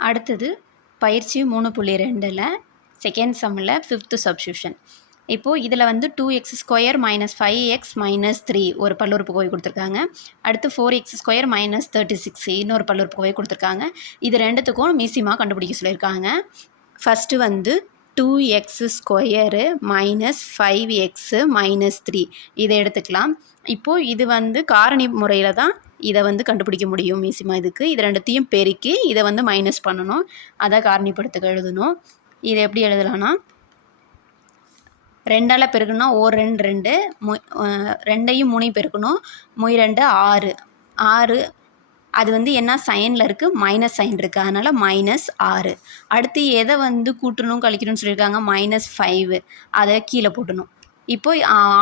அடுத்தது பயிற்சி மூணு புள்ளி ரெண்டில் செகண்ட் சம்மில் ஃபிஃப்த்து சப்ஸ்டியூஷன் இப்போது இதில் வந்து two x square minus five x minus three ஒரு பல்லுறுப்பு கோவை கொடுத்துருக்காங்க. அடுத்து four x square minus thirty six இன்னொரு பல்லுறுப்பு கோவை கொடுத்துருக்காங்க. இது ரெண்டுத்துக்கும் மீசிமா கண்டுபிடிக்க சொல்லியிருக்காங்க. ஃபஸ்ட்டு வந்து two x square minus five x minus three இதை எடுத்துக்கலாம். இப்போது இது வந்து காரணி முறையில் தான் இதை வந்து கண்டுபிடிக்க முடியும் மீசிமா இதுக்கு. இது ரெண்டுத்தையும் பெருக்கி இதை வந்து மைனஸ் பண்ணணும். அதை காரணிப்படுத்துக்க எழுதணும். இதை எப்படி எழுதலாம்னா ரெண்டால் பெருக்கணும் ஓ ரெண்டு ரெண்டு. மு ரெண்டையும் மூணையும் பெருக்கணும். மொய் ரெண்டு ஆறு. ஆறு அது வந்து என்ன சைனில் இருக்குது மைனஸ் சைன் இருக்குது அதனால் மைனஸ் ஆறு. அடுத்து எதை வந்து கூட்டணும் கழிக்கணும்னு சொல்லியிருக்காங்க? மைனஸ் ஃபைவு அதை கீழே போட்டணும் இப்போ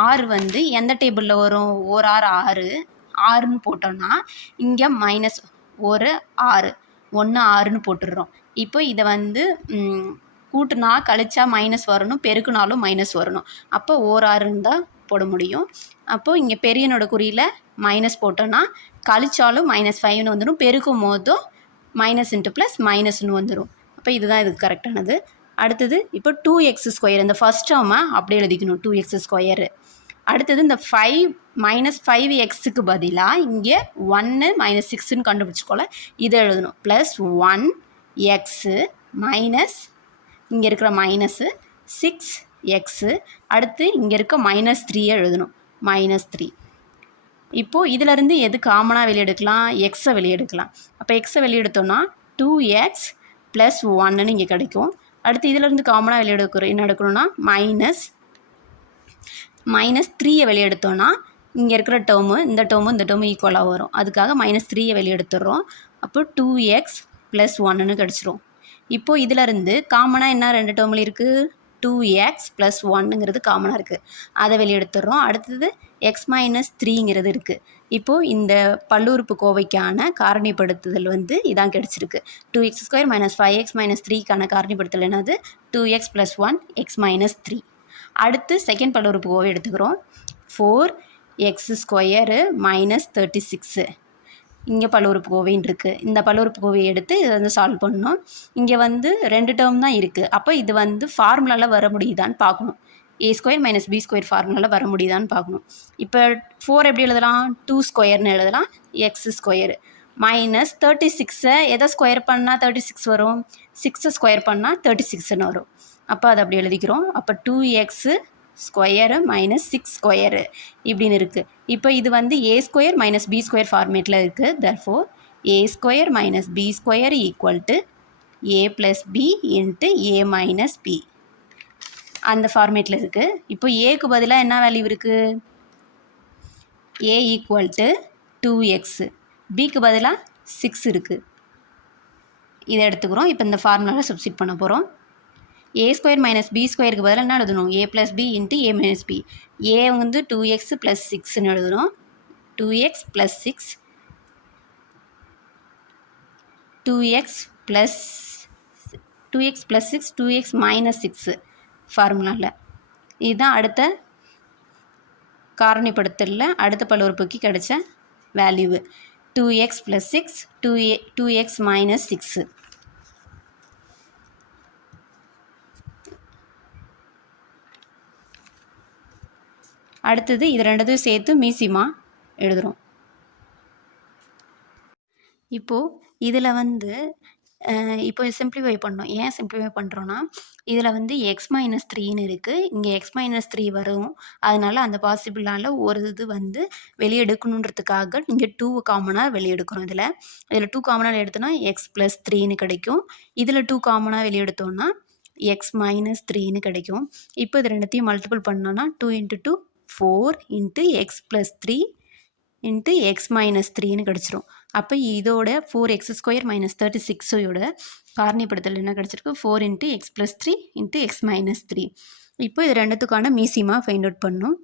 ஆறு வந்து எந்த டேபிளில் வரும்? ஓர் ஆறு ஆறு. ஆறுன்னு போட்டோம்னா இங்கே மைனஸ் ஒரு ஆறு. ஒன்று ஆறுன்னு போட்டுடுறோம். இப்போ இதை வந்து கூட்டுனா கழிச்சா மைனஸ் வரணும் பெருக்குனாலும் மைனஸ் வரணும். அப்போ ஓர் ஆறுன்னு தான் போட முடியும். அப்போது இங்கே பெரியனோட குறியில் மைனஸ் போட்டோன்னா கழிச்சாலும் மைனஸ் ஃபைவ்னு வந்துடும். பெருக்கும் போதும் மைனஸ் இன்ட்டு ப்ளஸ் மைனஸ்னு வந்துடும். அப்போ இதுதான் இதுக்கு கரெக்டானது அடுத்தது இப்போ டூ எக்ஸ் ஸ்கொயர் இந்த ஃபஸ்ட் டேர்மை அப்படியே எழுதிக்கணும். டூ எக்ஸ் ஸ்கொயரு அடுத்தது இந்த ஃபைவ் மைனஸ் ஃபைவ் எக்ஸுக்கு பதிலாக இங்கே ஒன்று மைனஸ் சிக்ஸுன்னு கண்டுபிடிச்சிக்கோல. இதை எழுதணும். ப்ளஸ் ஒன் எக்ஸு மைனஸ் இங்கே இருக்கிற மைனஸு சிக்ஸ் எக்ஸு அடுத்து இங்கே இருக்க மைனஸ் த்ரீயை எழுதணும். மைனஸ் த்ரீ இப்போது இதிலேருந்து எது காமனாக வெளியெடுக்கலாம்? எக்ஸை வெளியெடுக்கலாம். அப்போ எக்ஸை வெளியெடுத்தோன்னா டூ எக்ஸ் ப்ளஸ் ஒன்னு இங்கே கிடைக்கும். அடுத்து இதிலேருந்து காமனாக வெளியெடுக்கிறோம் என்ன எடுக்கணும்னா? மைனஸ் மைனஸ் த்ரீயை வெளியெடுத்தோன்னா இங்கே இருக்கிற டேர்மு இந்த டேர்மும் இந்த டேர்மும் ஈக்குவலாக வரும். அதுக்காக மைனஸ் த்ரீயை வெளியெடுத்துடுறோம். அப்போ டூ எக்ஸ் ப்ளஸ் ஒன்னு கிடச்சிரும். இப்போது இதிலருந்து காமனாக என்ன ரெண்டு டேர்மில் இருக்குது டூ எக்ஸ் ப்ளஸ் ஒன்னுங்கிறது காமனாக இருக்குது அதை வெளியெடுத்துடுறோம். அடுத்தது எக்ஸ் மைனஸ் த்ரீங்கிறது இருக்குது இப்போது இந்த பல்லுறுப்பு கோவைக்கான காரணிப்படுத்துதல் வந்து இதான் கிடச்சிருக்கு. Two x square minus five x minus த்ரீக்கான காரணிப்படுத்தல் என்னது? Two x plus one x minus three அடுத்து செகண்ட் பல்லுறுப்புக்கோவை எடுத்துக்கிறோம். Four x square minus thirty six இங்கே பல்லுறுப்பு கோவைன்னு இருக்குது இந்த பல்லுறுப்பு கோவையை எடுத்து இதை வந்து சால்வ் பண்ணணும். இங்கே வந்து ரெண்டு டேர்ம் தான் இருக்குது அப்போ இது வந்து ஃபார்முலாவில் வர முடியுதான்னு பார்க்கணும். A square minus B square ஃபார்முலாவில் வர முடியுதான்னு பார்க்கணும். இப்போ ஃபோர் எப்படி எழுதலாம்? டூ ஸ்கொயர்னு எழுதலாம். எக்ஸ் ஸ்கொயரு மைனஸ் தேர்ட்டி சிக்ஸை எதை ஸ்கொயர் பண்ணால் தேர்ட்டி சிக்ஸ் வரும் சிக்ஸை ஸ்கொயர் பண்ணால் தேர்ட்டி சிக்ஸ்னு வரும். அப்போ அதை அப்படி எழுதிக்கிறோம். அப்போ two x square minus six square இப்படின்னு இருக்குது இப்போ இது வந்து A square minus B square ஃபார்மேட்டில் இருக்குது therefore A square minus B square equal to A plus B into A minus B அந்த ஃபார்மேட்டில் இருக்குது இப்போ ஏக்கு பதிலாக என்ன வேல்யூ இருக்குது A equal to two x பிக்கு பதிலாக சிக்ஸ் இருக்குது இதை எடுத்துக்கிறோம். இப்போ இந்த ஃபார்முலாவில் சப்ஸ்டிட் பண்ண போகிறோம் ஏ ஸ்கொயர் மைனஸ் பி ஸ்கொயருக்கு பதிலாக என்ன எழுதணும்? A plus B into A minus B A வந்து டூ எக்ஸ் ப்ளஸ் சிக்ஸ்னு எழுதணும். Two x plus six two x plus two x plus six two x minus six ஃபார்முலாவில் இதுதான் அடுத்த காரணிப்படுத்தலில். அடுத்த பல்லுறுப்புக்கு கிடைச்ச value two x plus six two A two x minus six அடுத்தது இது ரெண்டதையும் சேர்த்து மீசிமா எழுதுகிறோம் இப்போது இதில் வந்து இப்போ சிம்ப்ளிஃபை பண்ணோம் ஏன் சிம்ப்ளிஃபை பண்ணுறோன்னா இதில் வந்து எக்ஸ் மைனஸ் த்ரீன்னு இருக்குது இங்கே எக்ஸ் மைனஸ் த்ரீ வரும். அதனால் அந்த பாசிபிளால் ஒரு இது வந்து வெளியெடுக்கணுன்றதுக்காக இங்கே டூ காமனாக வெளியெடுக்கிறோம் இதில். இதில் டூ காமனாக எடுத்தோன்னா எக்ஸ் ப்ளஸ் த்ரீன்னு கிடைக்கும். இதில் டூ காமனாக வெளியெடுத்தோன்னா எக்ஸ் மைனஸ் த்ரீன்னு கிடைக்கும். இப்போ இது ரெண்டுத்தையும் மல்டிபிள் பண்ணோன்னா two into two four into x plus three into x minus த்ரீன்னு கிடச்சிரும். அப்போ இதோட four x square minus thirty சிக்ஸோட காரணிப்படுத்தல் என்ன கிடச்சிருக்கு? Four into x plus three into x minus three இப்போ இது ரெண்டுத்துக்கான மீசிமா ஃபைண்ட் அவுட் பண்ணும்.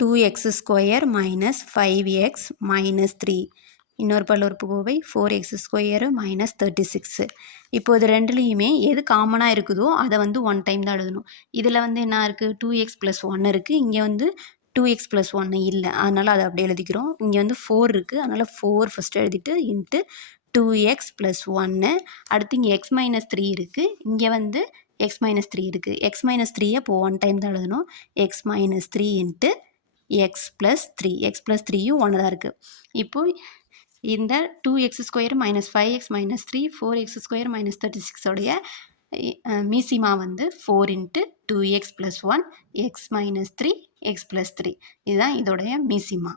Two x square minus five x minus three இன்னொரு பல்லுறுப்பு Kovai four x square minus thirty six இப்போ இது ரெண்டுலேயுமே எது காமனாக இருக்குதோ அதை வந்து ஒன் டைம் தான் எழுதணும். இதில் வந்து என்ன இருக்குது டூ எக்ஸ் ப்ளஸ் ஒன் இருக்குது இங்கே வந்து டூ எக்ஸ் ப்ளஸ் ஒன்று இல்லை. அதனால் அதை அப்படியே எழுதிக்கிறோம். இங்கே வந்து ஃபோர் இருக்குது அதனால் ஃபோர் ஃபஸ்ட்டு எழுதிட்டு இன்ட்டு டூ எக்ஸ் ப்ளஸ் ஒன்று அடுத்து இங்கே எக்ஸ் மைனஸ் த்ரீ இருக்குது இங்கே வந்து எக்ஸ் மைனஸ் த்ரீ இருக்குது எக்ஸ் மைனஸ் த்ரீயை இப்போ ஒன் டைம் தான் எழுதணும். X minus three into x plus three x plus த்ரீயும் ஒன்று தான் இருக்குது இப்போது இந்த two x square minus five x minus three four x square minus thirty சிக்ஸோடைய மீசிமா வந்து four into two x plus one x minus three x plus three இதுதான் இதோடைய மீசிமா.